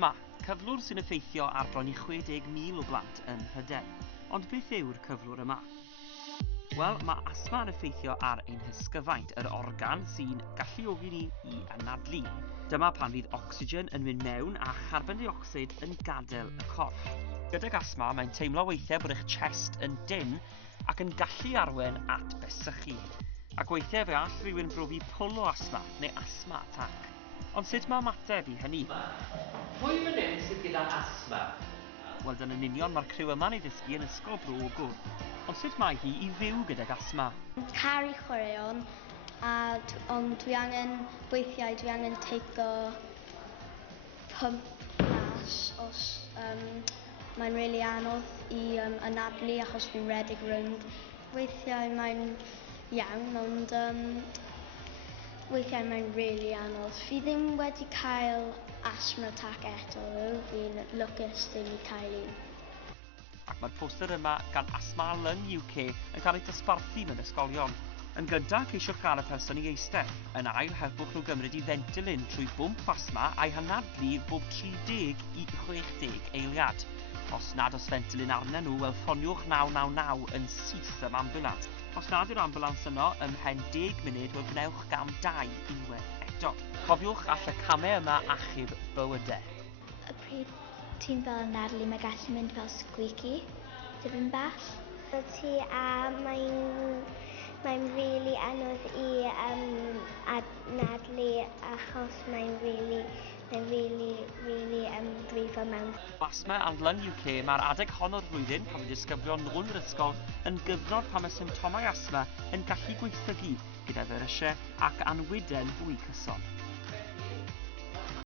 Asthma, cyflwr sy'n effeithio ar bron i 60,000 o blant yn Hydref. Ond beth yw'r cyflwr yma? Wel, mae asthma yn effeithio ar ein hysgyfaint, yr organ sy'n galluogi ni i anadlu. Dyma pan fydd ocsigen yn mynd mewn a charbon dioxide yn gadael y corff. Gydag asthma, mae'n teimlo weithiau bod eich chest yn dyn ac yn gallu arwain at besychu. Ac weithiau fe all rhywun brofi pwl o asthma neu asthma attack. Ond sut mae ymateb i hynny? Pwy fan hyn sydd gyda asthma? Wel, dyna'n union mae'r criw yma'n ei ddysgu yn ysgol Bro Ogwr. Ond sut mae hi i fyw gydag asthma? Caru chwaraeon, ond weithiau dwi angen teico pump glas os mae'n rili anodd i anadlu achos fi'n redig rownd. Weithiau mae'n iawn, ond weithiau mae'n rili anodd. Fi ddim wedi cael asthma attack eto, fi'n lwcus ddim i cael un. Ac mae'r poster yma gan Asthma Lung UK yn cael ei dosbarthu mewn ysgolion. Yn gyntaf, ceisiwch gael y person i eistedd. Yn ail, helpwch nhw gymryd i fentolin trwy bwmp asthma a'i hanadlu bob 30 i 60 eiliad. Os nad oes fentolin arnyn nhw, wel ffoniwch 999 yn syth am ambulans. Os nad yw'r ambulans yno, ymhen 10 munud, wel gwnewch gam 2 unwaith eto. Cofiwch all y camau yma achub bywydau. Y pryd ti'n fel anadlu, mae gallu mynd fel squeaky, tipyn bach. Ti a mae'n rili anodd i anadlu achos mae'n rili brifo mewn. Asthma and Lung UK, mae'r adeg hon o'r flwyddyn pan mae disgyblion nôl yr ysgol yn gyfnod pan mae symptomau asthma yn gallu gweithygu gyda ferysiau ac anwyden fwy cyson.